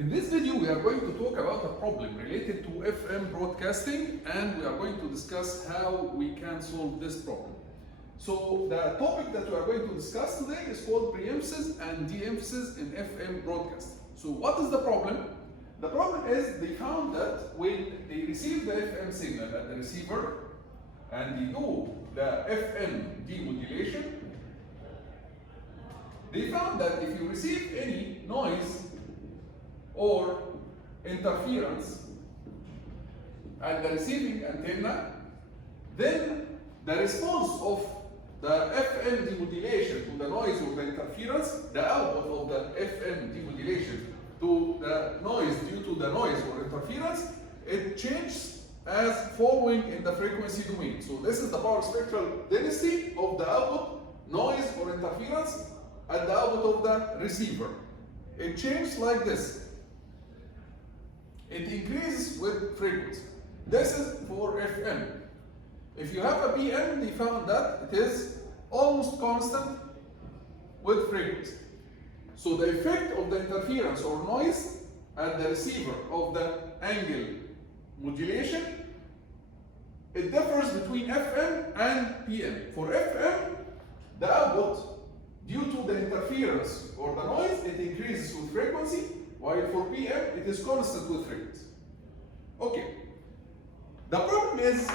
In this video, we are going to talk about a problem related to FM broadcasting, and we are going to discuss how we can solve this problem. So the topic that we are going to discuss today is called preemphasis and de-emphasis in FM broadcasting. So what is the problem? The problem is they found that when they receive the FM signal at the receiver and they do the FM demodulation, they found that if you receive any noise or interference at the receiving antenna, then the response of the FM demodulation to the noise or the interference, the output of the FM demodulation to the noise due to the noise or interference, it changes as following in the frequency domain. So this is the power spectral density of the output noise or interference at the output of the receiver. It changes like this. It increases with frequency. This is for FM. If you have a PM, they found that it is almost constant with frequency. So the effect of the interference or noise at the receiver of the angle modulation, it differs between FM and PM. For FM, the output due to the interference or the noise, it increases with frequency, while for PM, it is constant with frequency. Okay. The problem is,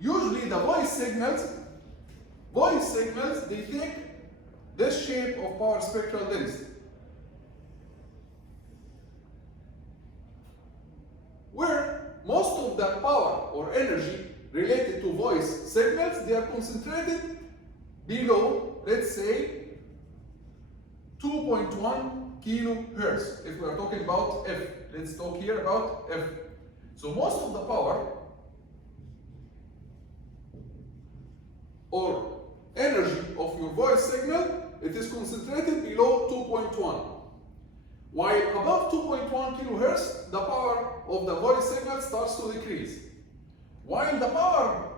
usually the voice signals, they take this shape of power spectral density, where most of the power or energy related to voice signals, they are concentrated below, let's say, 2.1 kilohertz. If we are talking about F, let's talk here about F. So most of the power or energy of your voice signal, it is concentrated below 2.1. While above 2.1 kilohertz, the power of the voice signal starts to decrease. While the power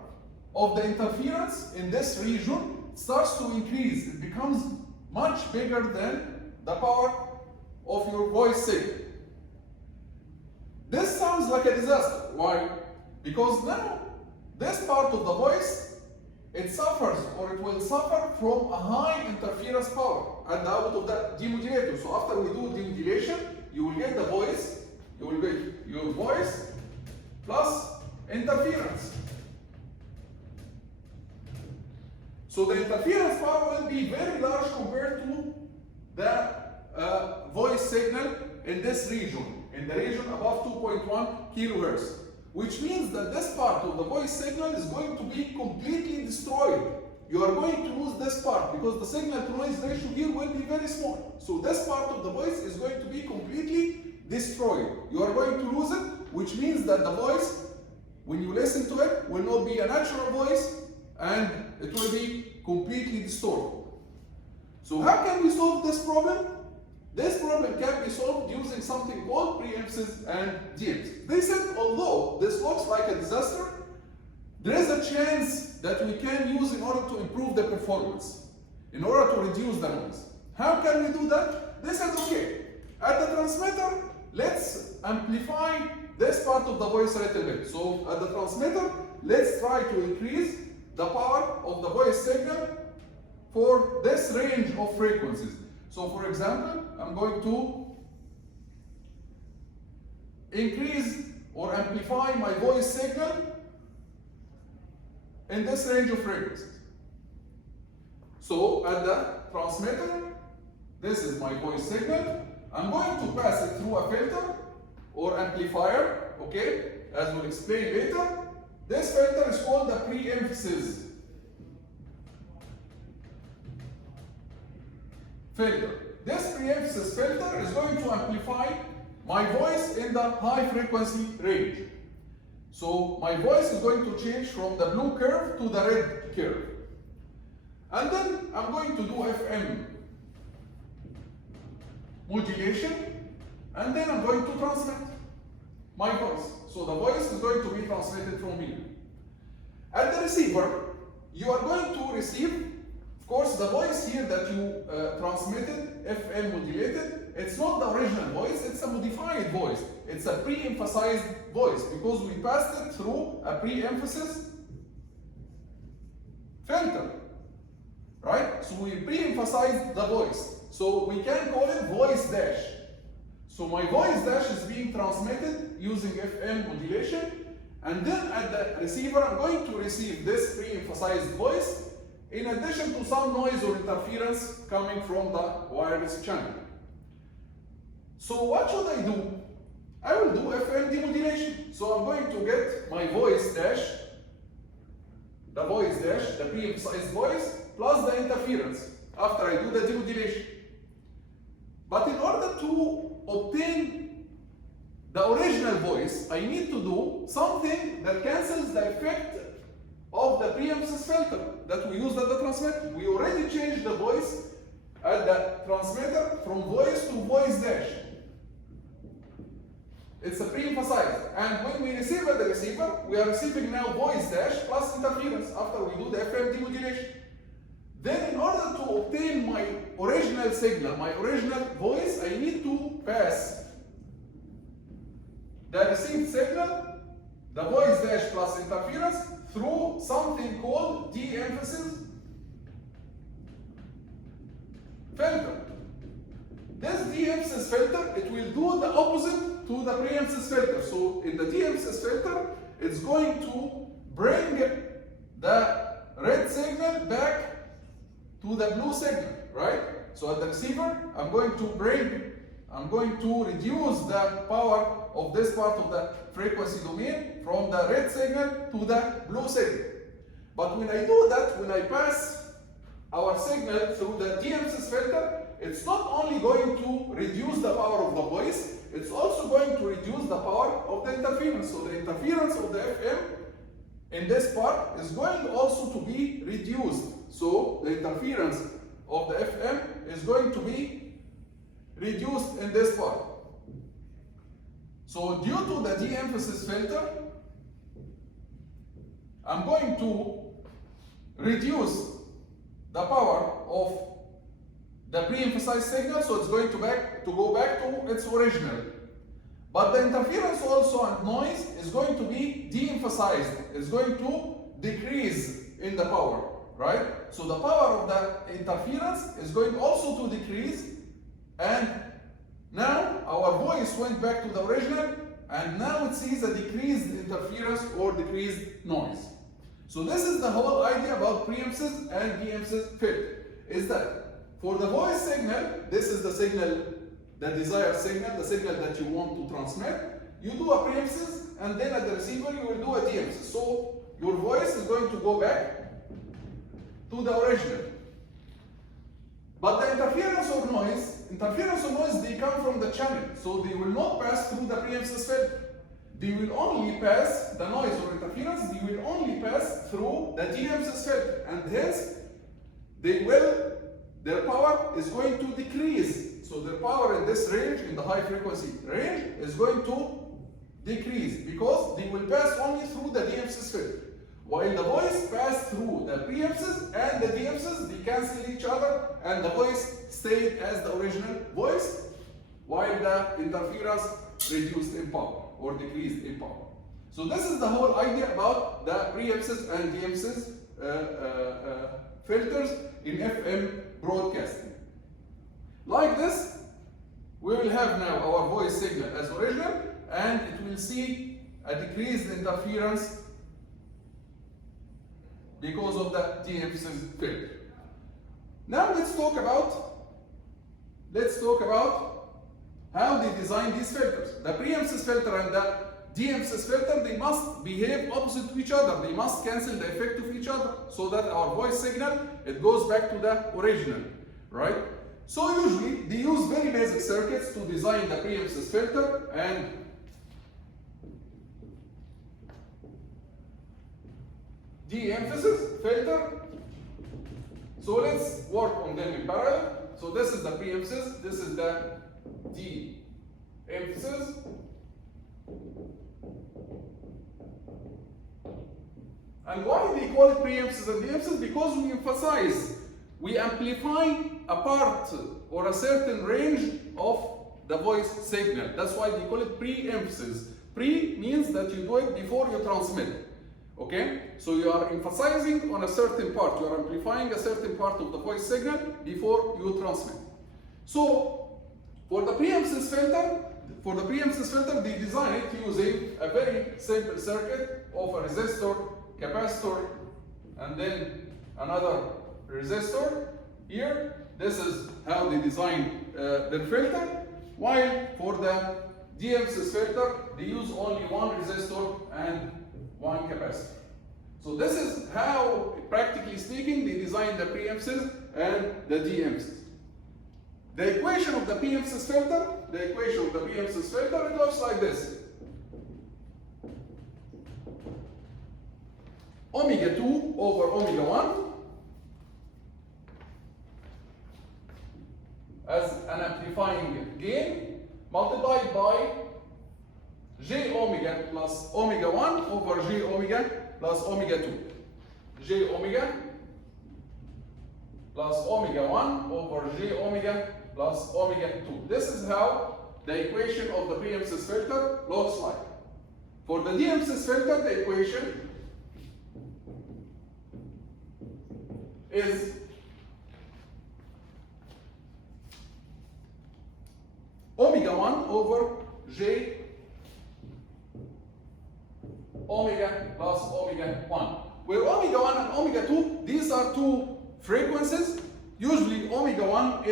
of the interference in this region starts to increase, it becomes much bigger than the power of your voice signal. This sounds like a disaster. Why? Because now this part of the voice, it suffers or it will suffer from a high interference power at the output of the demodulator. So after we do demodulation, you will get the voice, you will get your voice plus interference. So the interference power will be very large compared to the voice signal in this region, in the region above 2.1 kilohertz, which means that this part of the voice signal is going to be completely destroyed. You are going to lose this part because the signal to noise ratio here will be very small. So this part of the voice is going to be completely destroyed. You are going to lose it, which means that the voice, when you listen to it, will not be a natural voice and it will be completely distorted. So how can we solve this problem? This problem can be solved using something called preemphasis and de-emphasis. They said, although this looks like a disaster, there is a chance that we can use in order to improve the performance, in order to reduce the noise. How can we do that? They said, okay, at the transmitter, let's amplify this part of the voice a little bit. So at the transmitter, let's try to increase the power of the voice signal for this range of frequencies. So for example, I'm going to increase or amplify my voice signal in this range of frequencies. So at the transmitter, this is my voice signal. I'm going to pass it through a filter or amplifier, okay, as we'll explain later. This filter is called the preemphasis filter. This preemphasis filter is going to amplify my voice in the high frequency range. So my voice is going to change from the blue curve to the red curve. And then I'm going to do FM modulation, and then I'm going to transmit my voice. So the voice is going to be transmitted from here. At the receiver, you are going to receive, of course, the voice here that you transmitted, FM modulated, it's not the original voice, it's a modified voice. It's a pre-emphasized voice because we passed it through a pre-emphasis filter, right? So we pre-emphasized the voice. So we can call it voice dash. So my voice dash is being transmitted using FM modulation, and then at the receiver I'm going to receive this pre-emphasized voice in addition to some noise or interference coming from the wireless channel. So what should I do? I will do FM demodulation. So I'm going to get my voice dash, the pre-emphasized voice, plus the interference after I do the demodulation. But in order to obtain the original voice, I need to do something that cancels the effect of the preemphasis filter that we used at the transmitter. We already changed the voice at the transmitter from voice to voice dash. It's a pre-emphasized. And when we receive at the receiver, we are receiving now voice dash plus interference after we do the FM demodulation. Then in order to obtain my original signal, my original voice, I need to pass the received signal, the voice dash plus interference, through something called de-emphasis filter. This de-emphasis filter, it will do the opposite to the pre-emphasis filter. So in the de-emphasis filter, it's going to bring the red signal back to the blue signal, right? So at the receiver, I'm going to reduce the power of this part of the frequency domain from the red signal to the blue signal. But when I do that, when I pass our signal through the de-emphasis filter, it's not only going to reduce the power of the voice, it's also going to reduce the power of the interference. So the interference of the FM in this part is going also to be reduced. So the interference of the FM is going to be reduced in this part. So due to the de-emphasis filter, I'm going to reduce the power of the pre-emphasized signal, so it's going to go back to its original. But the interference also and noise is going to be de-emphasized. It's going to decrease in the power, right? So the power of the interference is going also to decrease, and now our voice went back to the original, and now it sees a decreased interference or decreased noise. So this is the whole idea about preemphasis and de-emphasis filter, is that for the voice signal, this is the signal, the desired signal, the signal that you want to transmit. You do a preemphasis, and then at the receiver you will do a de-emphasis. So your voice is going to go back to the original. But the interference or noise, they come from the channel. So they will not pass through the preemphasis filter. They will only pass, the noise or interference, they will only pass through the de-emphasis filter. And hence, their power is going to decrease. So their power in this range, in the high frequency range, is going to decrease because they will pass only through the de-emphasis filter. While the voice passed through the preemphasis and the de-emphasis, they cancel each other, and the voice stayed as the original voice, while the interference reduced in power or decreased in power. So this is the whole idea about the preemphasis and de-emphasis filters in FM broadcasting. Like this, we will have now our voice signal as original, and it will see a decreased interference because of the de-emphasis filter. Now let's talk about how they design these filters. The preemphasis filter and the de-emphasis filter, they must behave opposite to each other. They must cancel the effect of each other so that our voice signal, it goes back to the original, right? So usually they use very basic circuits to design the preemphasis filter and de-emphasis filter. So let's work on them in parallel. So this is the preemphasis, this is the de-emphasis. And why they call it preemphasis and de-emphasis? Because we emphasize, we amplify a part or a certain range of the voice signal. That's why they call it preemphasis. Pre means that you do it before you transmit. Okay? So you are emphasizing on a certain part. You are amplifying a certain part of the voice signal before you transmit. So for the preemphasis filter, they design it using a very simple circuit of a resistor, capacitor, and then another resistor. Here, this is how they design their filter. While for the preemphasis filter, they use only one resistor and one capacitor. So this is how, practically speaking, they design the preemphasis and the deemphasis. The equation of the preemphasis filter, it looks like this. Omega 2 over omega 1 as an amplifying gain multiplied by j omega plus omega 1 over j omega plus omega 2. J omega plus omega 1 over j omega plus omega 2. This is how the equation of the preemphasis filter looks like. For the deemphasis filter, the equation is omega 1 over j omega plus omega 1. Where omega 1 and omega 2, these are two frequencies. Usually omega 1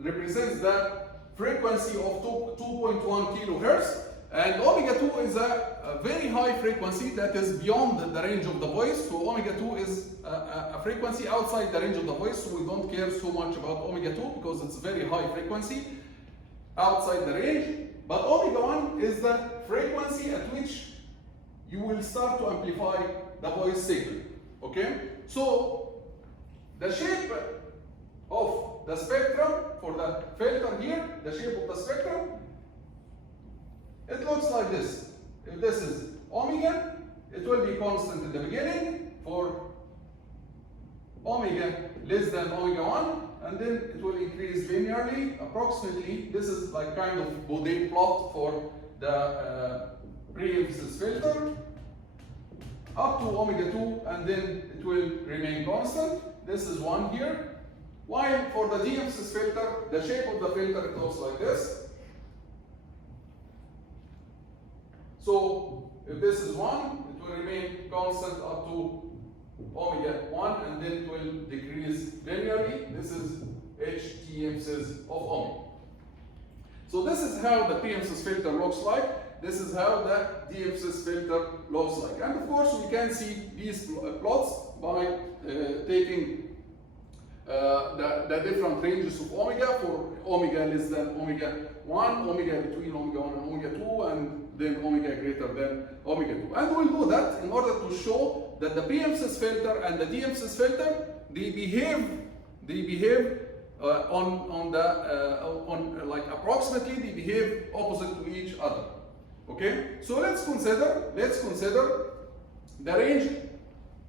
represents the frequency of 2.1 kilohertz, and omega 2 is a very high frequency that is beyond the range of the voice. So omega 2 is a frequency outside the range of the voice, so we don't care so much about omega 2 because it's very high frequency outside the range. But omega 1 is the frequency at which you will start to amplify the voice signal. Okay? So the shape of the spectrum for the filter here, the shape of the spectrum, it looks like this. If this is omega, it will be constant in the beginning for omega less than omega 1, and then it will increase linearly. Approximately, this is like kind of Bode plot for the preemphasis filter, up to omega 2, and then it will remain constant. This is one here. While for the deemphasis filter, the shape of the filter it looks like this. So if this is 1, it will remain constant up to omega 1, and then it will decrease linearly. This is H deemphasis of omega. So this is how the preemphasis filter looks like. This is how the deemphasis filter looks like. And of course, we can see these plots by taking the different ranges of omega. For omega less than omega 1, omega between omega 1 and omega 2, and then omega greater than omega 2. And we'll do that in order to show that the preemphasis filter and the deemphasis filter, they behave like approximately they behave opposite to each other. Okay, so let's consider the range,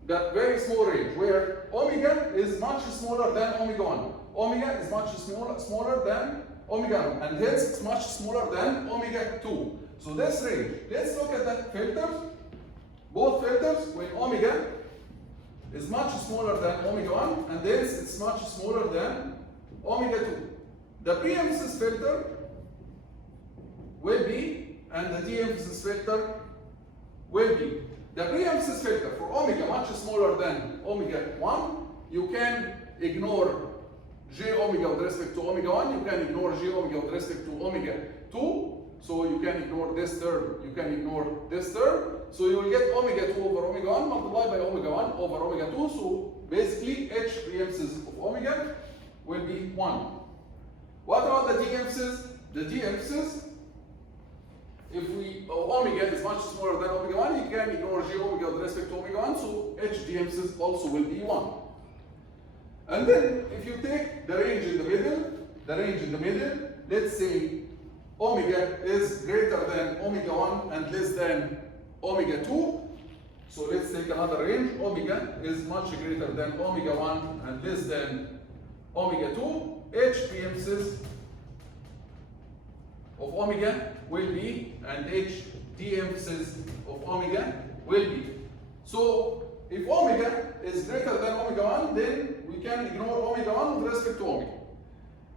that very small range where omega is much smaller than omega 1. Omega is much smaller than omega 1, and hence it's much smaller than omega 2. So this range, let's look at the filters. Both filters, when omega is much smaller than omega 1, and hence it's much smaller than omega 2. The preemphasis filter will be, and the deemphasis filter will be. The preemphasis filter for omega much smaller than omega 1, you can ignore j omega with respect to omega 1, you can ignore j omega with respect to omega 2, so you can ignore this term, you can ignore this term, so you will get omega 2 over omega 1 multiplied by omega 1 over omega 2, so basically H preemphasis of omega will be 1. What about the deemphasis? The deemphasis, if omega is much smaller than omega 1, you can ignore j omega with respect to omega 1, so H deemphasis also will be 1. And then if you take the range in the middle, let's say omega is greater than omega 1 and less than omega 2. So let's take another range. Omega is much greater than omega 1 and less than omega 2. H preemphasis of omega will be, and H de-emphasis of omega will be. So if omega is greater than omega 1, then we can ignore omega 1 with respect to omega.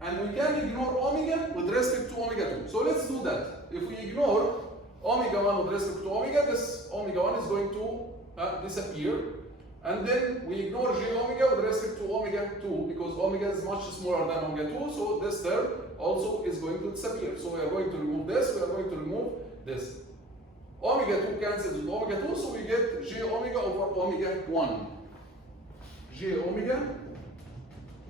And we can ignore omega with respect to omega 2. So let's do that. If we ignore omega 1 with respect to omega, this omega 1 is going to disappear. And then we ignore j omega with respect to omega 2 because omega is much smaller than omega 2, so this term also is going to disappear. So we are going to remove this, we are going to remove this. Omega 2 cancels with omega 2, so we get j omega over omega 1. J omega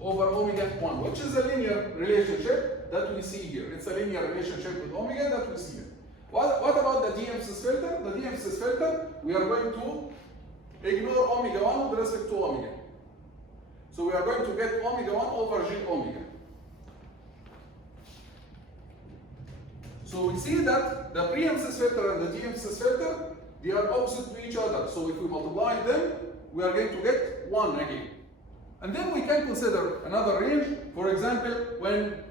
over omega 1, which is a linear relationship that we see here. It's a linear relationship with omega that we see here. What about the de-emphasis filter? The de-emphasis filter, we are going to ignore omega 1 with respect to omega. So we are going to get omega 1 over j omega. So we see that the preemphasis filter and the de-emphasis filter, they are opposite to each other. So if we multiply them, we are going to get 1 again. And then we can consider another range. For example, when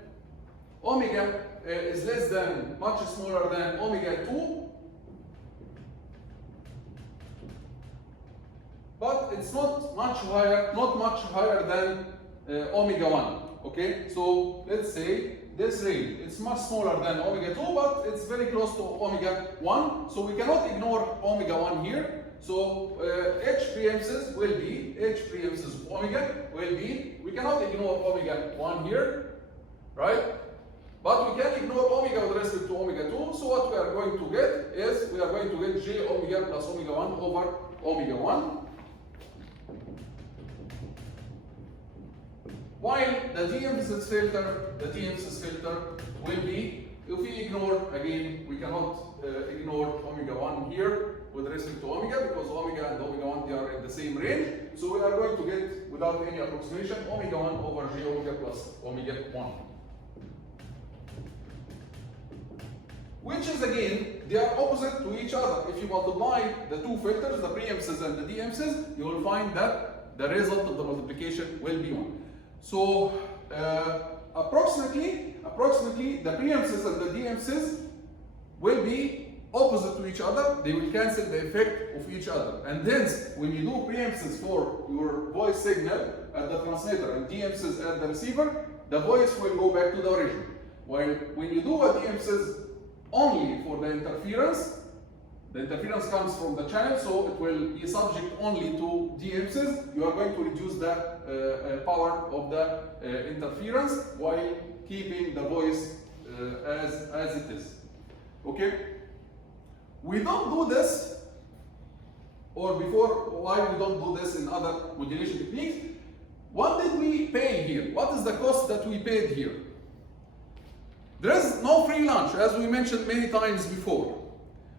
omega is less than, much smaller than omega 2, but it's not much higher than omega 1. Okay, so let's say this range, it's much smaller than omega 2, but it's very close to omega 1. So we cannot ignore omega 1 here. So H preemphasis will be, H preemphasis of omega will be, we cannot ignore omega 1 here, right? But we can ignore omega with respect to omega 2. So what we are going to get is, we are going to get j omega plus omega 1 over omega 1. While the de-emphasis filter will be, if we ignore, again, we cannot ignore omega 1 here with respect to omega, because omega and omega 1, they are in the same range. So we are going to get, without any approximation, omega 1 over j omega plus omega 1. Which is, again, they are opposite to each other. If you multiply the two filters, the preemphasis and the de-emphasis, you will find that the result of the multiplication will be 1. So approximately the preemphasis and the de-emphasis will be opposite to each other. They will cancel the effect of each other. And hence, when you do preemphasis for your voice signal at the transmitter and de-emphasis at the receiver, the voice will go back to the origin. While when you do a de-emphasis only for the interference comes from the channel, so it will be subject only to de-emphasis. You are going to reduce the power of the interference while keeping the voice as it is. Okay? We don't do this, or before, why we don't do this in other modulation techniques? What did we pay here? What is the cost that we paid here? There is no free lunch, as we mentioned many times before.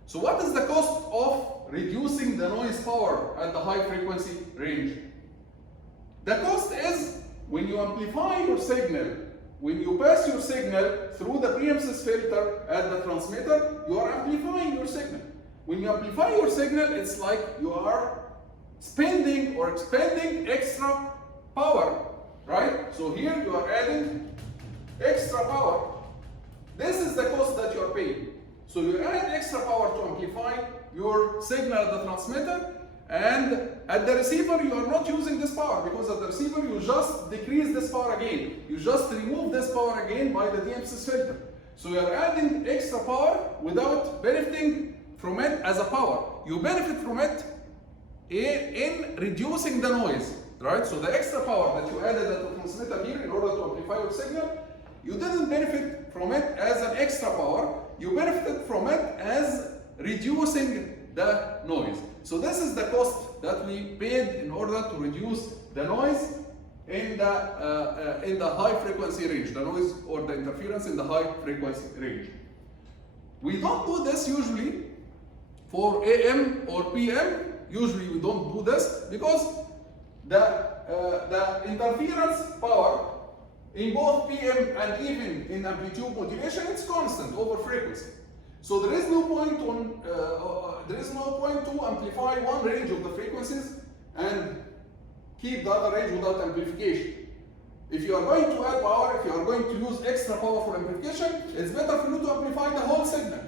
So what is the cost of reducing the noise power at the high frequency range? The cost is when you amplify your signal, when you pass your signal through the preemphasis filter at the transmitter, you are amplifying your signal. When you amplify your signal, it's like you are spending or expending extra power, right? So here you are adding extra power. This is the cost that you are paying. So you add extra power to amplify your signal at the transmitter, and at the receiver you are not using this power, because at the receiver you just decrease this power again. You just remove this power again by the de-emphasis filter. So you are adding extra power without benefiting from it as a power. You benefit from it in reducing the noise, right? So the extra power that you added at the transmitter here in order to amplify your signal, you didn't benefit from it as an extra power. You benefited from it as reducing the noise. So this is the cost that we paid in order to reduce the noise in the high frequency range, the noise or the interference in the high frequency range. We don't do this usually for AM or PM. Usually we don't do this because the interference power in both PM and even in amplitude modulation, it's constant over frequency. So there is no point to amplify one range of the frequencies and keep the other range without amplification. If you are going to add power, if you are going to use extra powerful amplification, it's better for you to amplify the whole signal.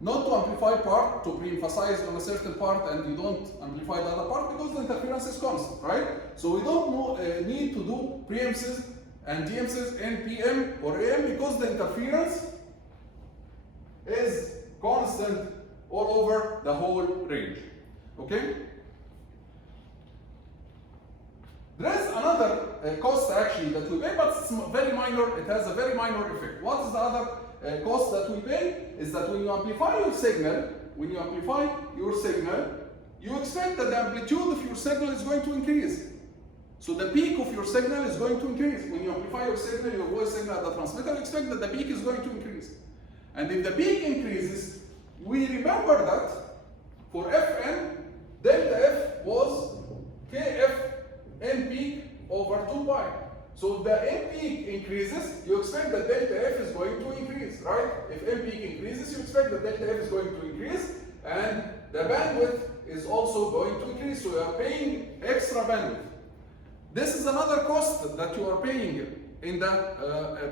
Not to amplify part, to pre-emphasize on a certain part and you don't amplify the other part because the interference is constant, right? So we don't need to do preemphasis and deemphasis in PM or AM because the interference is constant all over the whole range, okay? There is another cost actually that we pay, but it's very minor, it has a very minor effect. What is the other cost that we pay? Is that when you amplify your signal, you expect that the amplitude of your signal is going to increase. So the peak of your signal is going to increase. When you amplify your signal, your voice signal at the transmitter, you expect that the peak is going to increase. And if the peak increases, we remember that for Fn, delta F was Kf n peak over 2 pi. So if the n peak increases, you expect that delta F is going to increase, right? If n peak increases, you expect that delta F is going to increase, and the bandwidth is also going to increase. So you are paying extra bandwidth. This is another cost that you are paying in the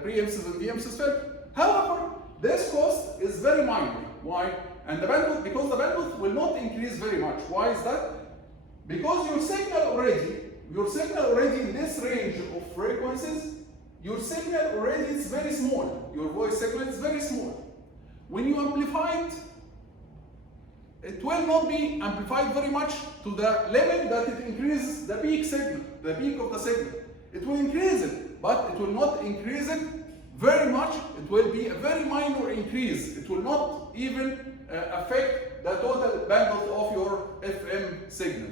preemphasis and deemphasis filter. However, this cost is very minor. Why? And the bandwidth, because the bandwidth will not increase very much. Why is that? Because your signal already in this range of frequencies, your signal already is very small. Your voice signal is very small. When you amplify it, it will not be amplified very much to the limit that it increases the peak signal, the peak of the signal. It will increase it, but it will not increase it very much. It will be a very minor increase. It will not even affect the total bandwidth of your FM signal.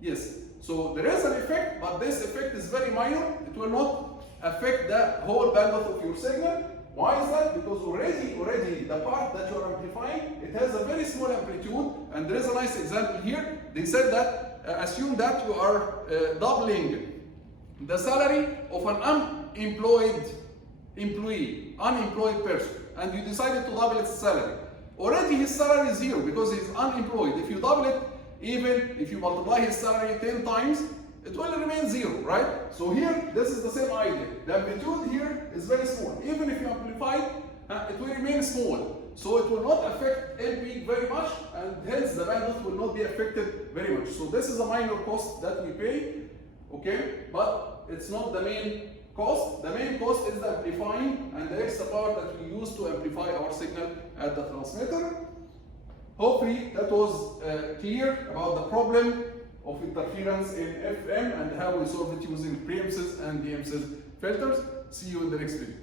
Yes, so there is an effect, but this effect is very minor. It will not affect the whole bandwidth of your signal. Why is that? Because already the part that you are amplifying, it has a very small amplitude, and there is a nice example here. They said that assume that you are doubling the salary of an unemployed person, and you decided to double its salary. Already his salary is 0 because he is unemployed. If you double it, even if you multiply his salary 10 times, it will remain 0, right? So here, this is the same idea. The amplitude here is very small. Even if you amplify it, it will remain small. So it will not affect N peak very much, and hence the bandwidth will not be affected very much. So this is a minor cost that we pay, okay? But it's not the main cost. The main cost is the amplifying and the extra power that we use to amplify our signal at the transmitter. Hopefully that was clear about the problem of interference in FM and how we solve it using preemphasis and deemphasis filters. See you in the next video.